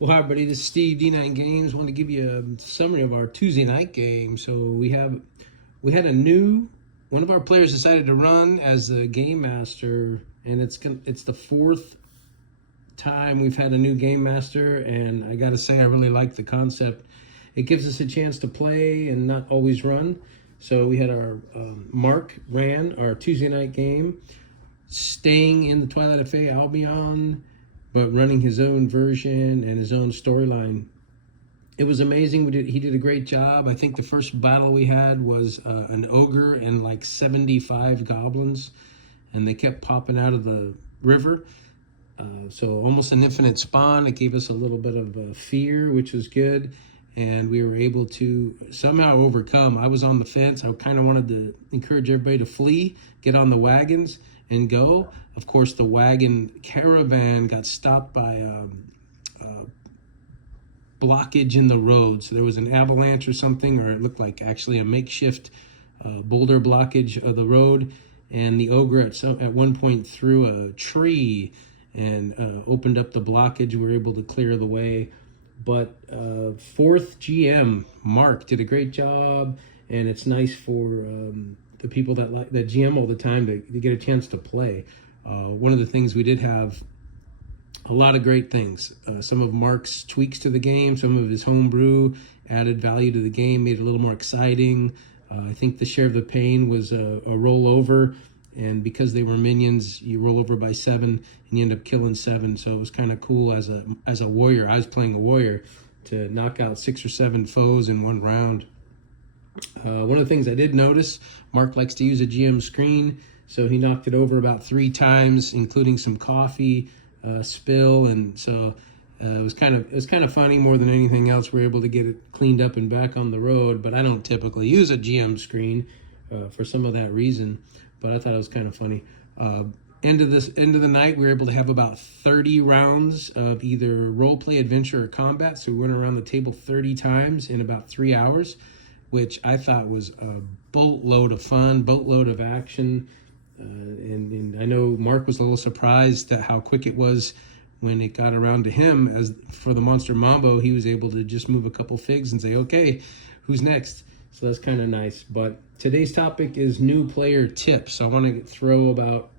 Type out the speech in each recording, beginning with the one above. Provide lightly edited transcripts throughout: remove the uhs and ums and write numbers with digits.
Well, hi, everybody. This is Steve, D9 Games. Want to give you a summary of our Tuesday night game. So we had one of our players decided to run as the game master, and it's the fourth time we've had a new game master, and I got to say I really like the concept. It gives us a chance to play and not always run. So we had our Mark ran our Tuesday night game, staying in the Twilight of Fae Albion, but running his own version and his own storyline. It was amazing. He did a great job. I think the first battle we had was an ogre and like 75 goblins, and they kept popping out of the river. So almost an infinite spawn. It gave us a little bit of fear, which was good. And we were able to somehow overcome. I was on the fence. I kind of wanted to encourage everybody to flee, get on the wagons, and go. Of course, the wagon caravan got stopped by blockage in the road. So there was an avalanche or something, or it looked like actually a makeshift boulder blockage of the road. And the ogre at one point threw a tree and opened up the blockage. We were able to clear the way. But fourth GM, Mark, did a great job. And it's nice for the people that GM all the time to get a chance to play. One of the things we did have a lot of great things. Some of Mark's tweaks to the game, some of his homebrew added value to the game, made it a little more exciting. I think the Share of the Pain was a rollover, and because they were minions, you roll over by 7 and you end up killing 7. So it was kind of cool as a warrior. I was playing a warrior to knock out 6 or 7 foes in one round. One of the things I did notice, Mark likes to use a GM screen, so he knocked it over about 3 times, including some coffee spill, and so it was kind of funny. More than anything else, we're able to get it cleaned up and back on the road. But I don't typically use a GM screen for some of that reason. But I thought it was kind of funny. End of the night, we were able to have about 30 rounds of either role play, adventure, or combat. So we went around the table 30 times in about 3 hours, which I thought was a boatload of fun, boatload of action. And I know Mark was a little surprised at how quick it was when it got around to him. As for the Monster Mambo, he was able to just move a couple figs and say, okay, who's next? So that's kind of nice. But today's topic is new player tips. I want to throw about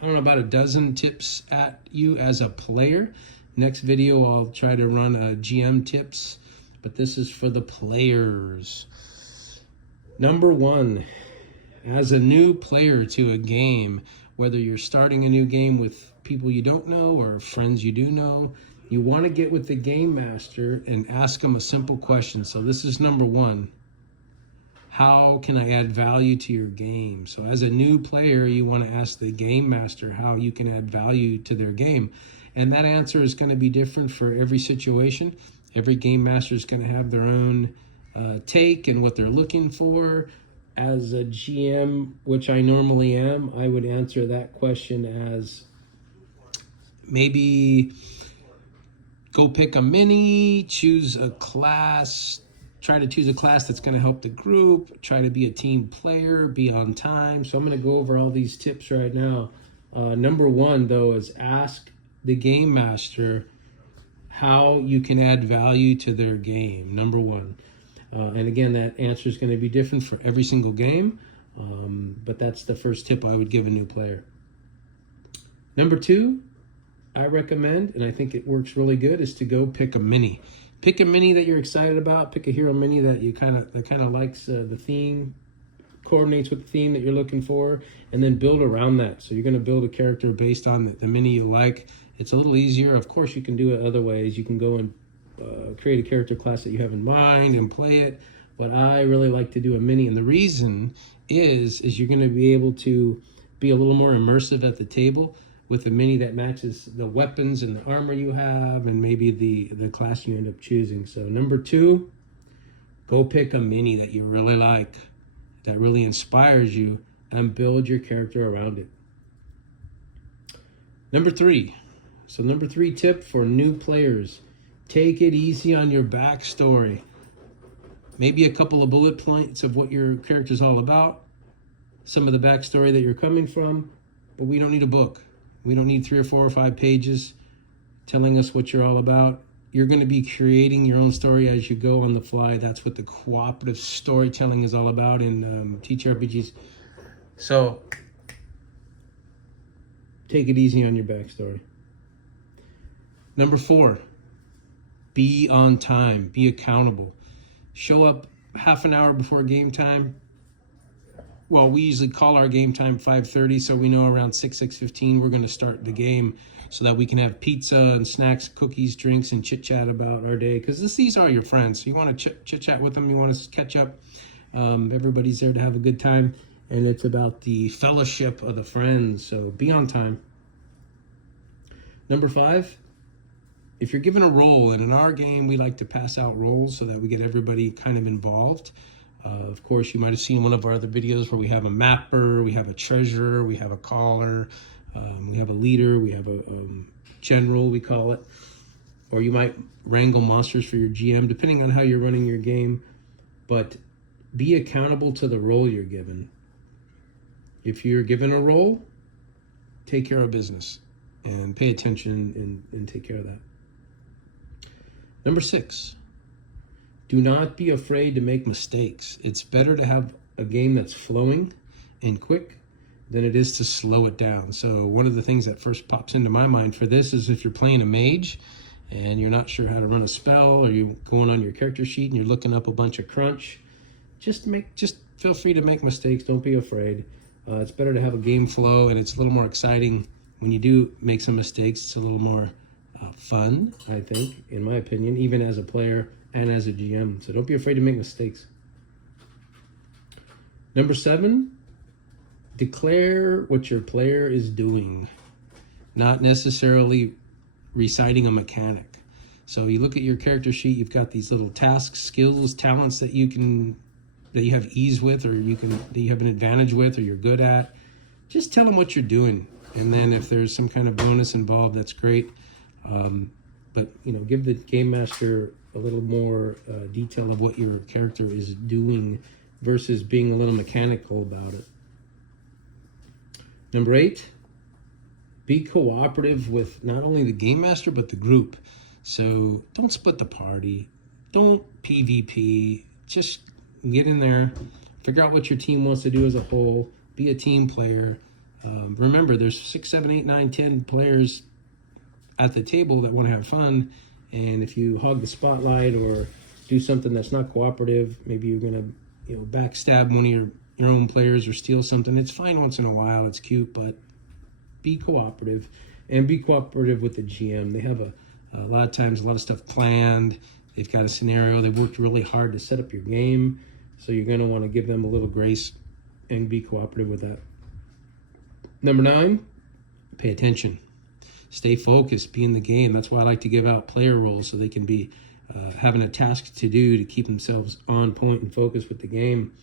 a dozen tips at you as a player. Next video, I'll try to run GM tips, but this is for the players. Number 1, as a new player to a game, whether you're starting a new game with people you don't know or friends you do know, you want to get with the game master and ask them a simple question. So this is number 1. How can I add value to your game? So as a new player, you want to ask the game master how you can add value to their game. And that answer is going to be different for every situation. Every game master is going to have their own take and what they're looking for. As a GM, which I normally am, I would answer that question as maybe go pick a mini, choose a class, try to choose a class that's going to help the group, try to be a team player, be on time. So I'm going to go over all these tips right now. Number 1, though, is ask the game master how you can add value to their game. Number 1. And again, that answer is going to be different for every single game, but that's the first tip I would give a new player. Number 2, I recommend, and I think it works really good, is to go pick a mini. Pick a mini that you're excited about. Pick a hero mini that kind of likes the theme, coordinates with the theme that you're looking for, and then build around that. So you're going to build a character based on the mini you like. It's a little easier. Of course, you can do it other ways. You can go and create a character class that you have in mind and play it, but I really like to do a mini, and the reason is you're going to be able to be a little more immersive at the table with a mini that matches the weapons and the armor you have and maybe the class you end up choosing. So number 2, go pick a mini that you really like, that really inspires you, and build your character around it. Number 3 tip for new players: take it easy on your backstory. Maybe a couple of bullet points of what your character's all about, some of the backstory that you're coming from, but we don't need a book. We don't need 3 or 4 or 5 pages telling us what you're all about. You're going to be creating your own story as you go on the fly. That's what the cooperative storytelling is all about in TTRPGs. So take it easy on your backstory. Number 4, be on time. Be accountable. Show up half an hour before game time. Well, we usually call our game time 5:30, so we know around 6:15 we're going to start the game so that we can have pizza and snacks, cookies, drinks, and chit-chat about our day. Because these are your friends. So you want to chit-chat with them. You want to catch up. Everybody's there to have a good time. And it's about the fellowship of the friends. So be on time. Number 5, if you're given a role, and in our game we like to pass out roles so that we get everybody kind of involved. Of course, you might have seen one of our other videos where we have a mapper, we have a treasurer, we have a caller, we have a leader, we have a general, we call it. Or you might wrangle monsters for your GM, depending on how you're running your game. But be accountable to the role you're given. If you're given a role, take care of business and pay attention and take care of that. Number 6, do not be afraid to make mistakes. It's better to have a game that's flowing and quick than it is to slow it down. So one of the things that first pops into my mind for this is if you're playing a mage and you're not sure how to run a spell, or you're going on your character sheet and you're looking up a bunch of crunch, just feel free to make mistakes. Don't be afraid. It's better to have a game flow, and it's a little more exciting when you do make some mistakes. It's a little more fun, I think, in my opinion, even as a player and as a GM. So don't be afraid to make mistakes. Number 7, declare what your player is doing, not necessarily reciting a mechanic. So you look at your character sheet, you've got these little tasks, skills, talents that you have ease with, or that you have an advantage with, or you're good at. Just tell them what you're doing, and then if there's some kind of bonus involved, that's great. But give the game master a little more detail of what your character is doing versus being a little mechanical about it. Number 8, be cooperative with not only the game master but the group. So don't split the party. Don't PvP. Just get in there, figure out what your team wants to do as a whole. Be a team player. Remember, there's 6, 7, 8, 9, 10 players at the table that want to have fun, and if you hog the spotlight or do something that's not cooperative, maybe you're gonna backstab one of your own players or steal something. It's fine once in a while, it's cute, but be cooperative, and be cooperative with the GM. They have a lot of times a lot of stuff planned. They've got a scenario. They've worked really hard to set up your game, so you're going to want to give them a little grace and be cooperative with that. Number 9, pay attention. Stay focused, be in the game. That's why I like to give out player roles, so they can be having a task to do to keep themselves on point and focused with the game.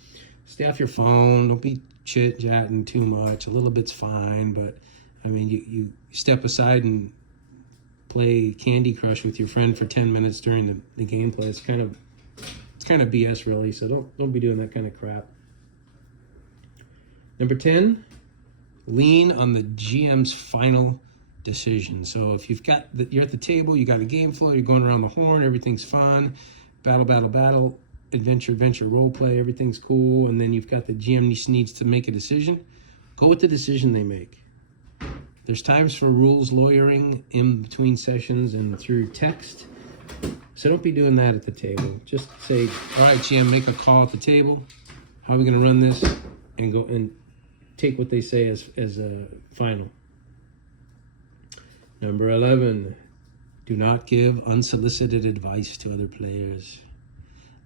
Stay off your phone. Don't be chit-chatting too much. A little bit's fine, but I mean, you step aside and play Candy Crush with your friend for 10 minutes during the gameplay. It's kind of BS, really, so don't be doing that kind of crap. Number 10, lean on the GM's final decision. So if you're at the table, you got a game flow, you're going around the horn, everything's fun, battle, adventure, role play, everything's cool, and then you've got the GM needs to make a decision, go with the decision they make. There's times for rules lawyering in between sessions and through text, so don't be doing that at the table. Just say, all right, GM, make a call at the table. How are we going to run this? And go and take what they say as a final. Number 11, do not give unsolicited advice to other players.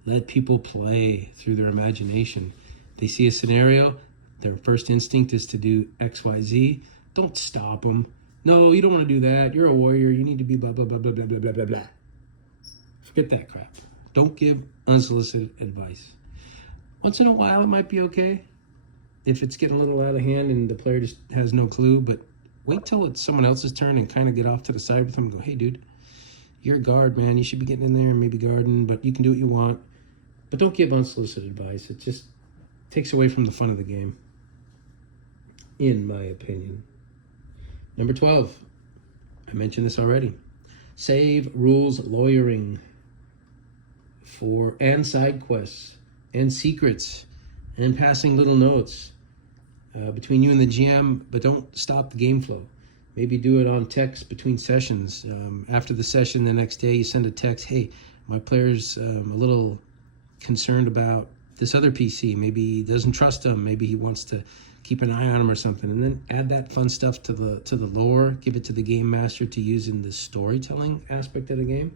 Let people play through their imagination. They see a scenario, their first instinct is to do X, Y, Z. Don't stop them. No, you don't want to do that. You're a warrior. You need to be blah, blah, blah, blah, blah, blah, blah, blah, blah. Forget that crap. Don't give unsolicited advice. Once in a while, it might be okay if it's getting a little out of hand and the player just has no clue, but wait till it's someone else's turn and kind of get off to the side with them and go, hey, dude, you're a guard, man. You should be getting in there and maybe guarding, but you can do what you want. But don't give unsolicited advice. It just takes away from the fun of the game, in my opinion. Number 12, I mentioned this already. Save rules lawyering and side quests and secrets and passing little notes between you and the GM, but don't stop the game flow. Maybe do it on text between sessions. After the session the next day, you send a text, hey, my player's a little concerned about this other PC. Maybe he doesn't trust him. Maybe he wants to keep an eye on him or something. And then add that fun stuff to the lore. Give it to the game master to use in the storytelling aspect of the game.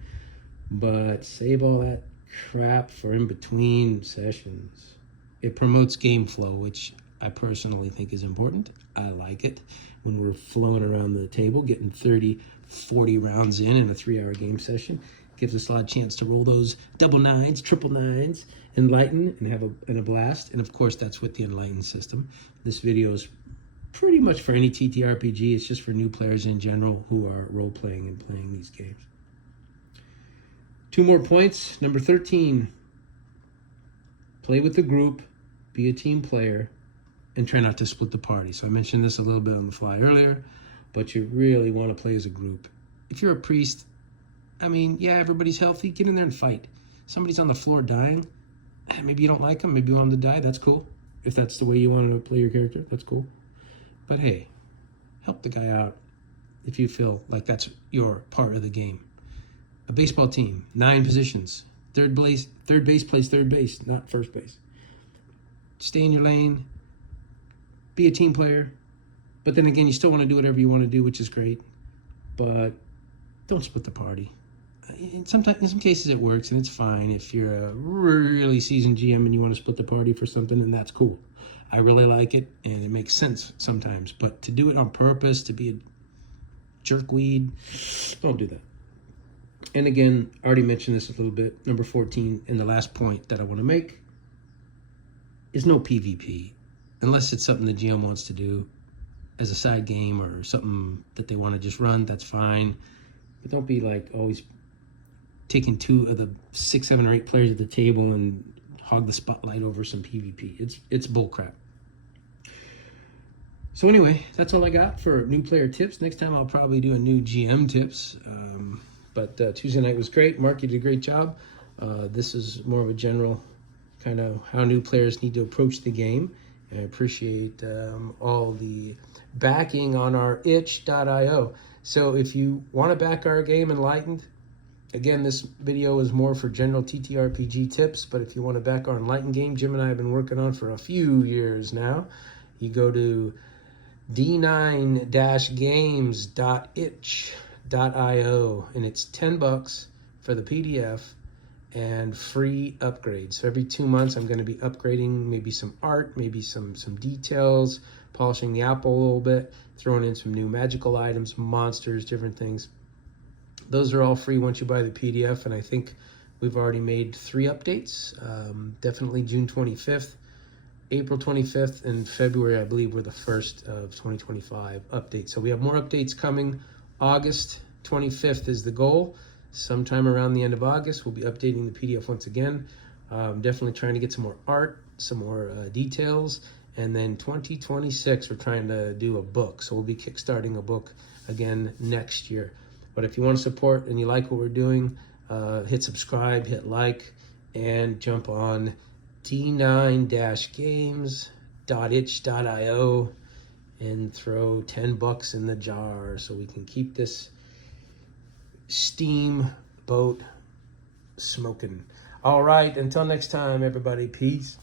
But save all that crap for in between sessions. It promotes game flow, which I personally think is important. I like it when we're flowing around the table, getting 30, 40 rounds in a 3-hour game session. Gives us a lot of chance to roll those double nines, triple nines, enlighten, and have a blast. And of course, that's with the enlighten system. This video is pretty much for any TTRPG. It's just for new players in general who are role-playing and playing these games. 2 more points. Number 13, play with the group, be a team player, and try not to split the party. So I mentioned this a little bit on the fly earlier, but you really want to play as a group. If you're a priest, I mean, yeah, everybody's healthy. Get in there and fight. Somebody's on the floor dying. Maybe you don't like them. Maybe you want them to die. That's cool. If that's the way you want to play your character, that's cool. But hey, help the guy out if you feel like that's your part of the game. A baseball team, 9 positions. Third base plays third base, not first base. Stay in your lane. Be a team player. But then again, you still want to do whatever you want to do, which is great. But don't split the party. In some cases it works and it's fine. If you're a really seasoned GM and you want to split the party for something, then that's cool. I really like it and it makes sense sometimes. But to do it on purpose, to be a jerkweed, don't do that. And again, I already mentioned this a little bit. Number 14, and the last point that I want to make is no PvP. Unless it's something the GM wants to do as a side game or something that they want to just run, that's fine. But don't be like always taking 2 of the 6, 7, or 8 players at the table and hog the spotlight over some PvP. It's bullcrap. So anyway, that's all I got for new player tips. Next time I'll probably do a new GM tips. But Tuesday night was great. Mark, you did a great job. This is more of a general kind of how new players need to approach the game. And I appreciate all the backing on our itch.io. So if you want to back our game Enlightened, again, this video is more for general TTRPG tips, but if you want to back our Enlightened game, Jim and I have been working on for a few years now. You go to d9-games.itch.io, and it's $10 for the PDF and free upgrades. So every 2 months, I'm going to be upgrading maybe some art, maybe some details, polishing the apple a little bit, throwing in some new magical items, monsters, different things. Those are all free once you buy the PDF, and I think we've already made 3 updates. Definitely June 25th, April 25th, and February, I believe, were the first of 2025 updates. So we have more updates coming. August 25th is the goal. Sometime around the end of August, we'll be updating the PDF once again. Definitely trying to get some more art, some more details. And then 2026, we're trying to do a book. So we'll be kickstarting a book again next year. But if you want to support and you like what we're doing, hit subscribe, hit like, and jump on d9-games.itch.io and throw $10 in the jar so we can keep this steamboat smoking. All right, until next time, everybody, peace.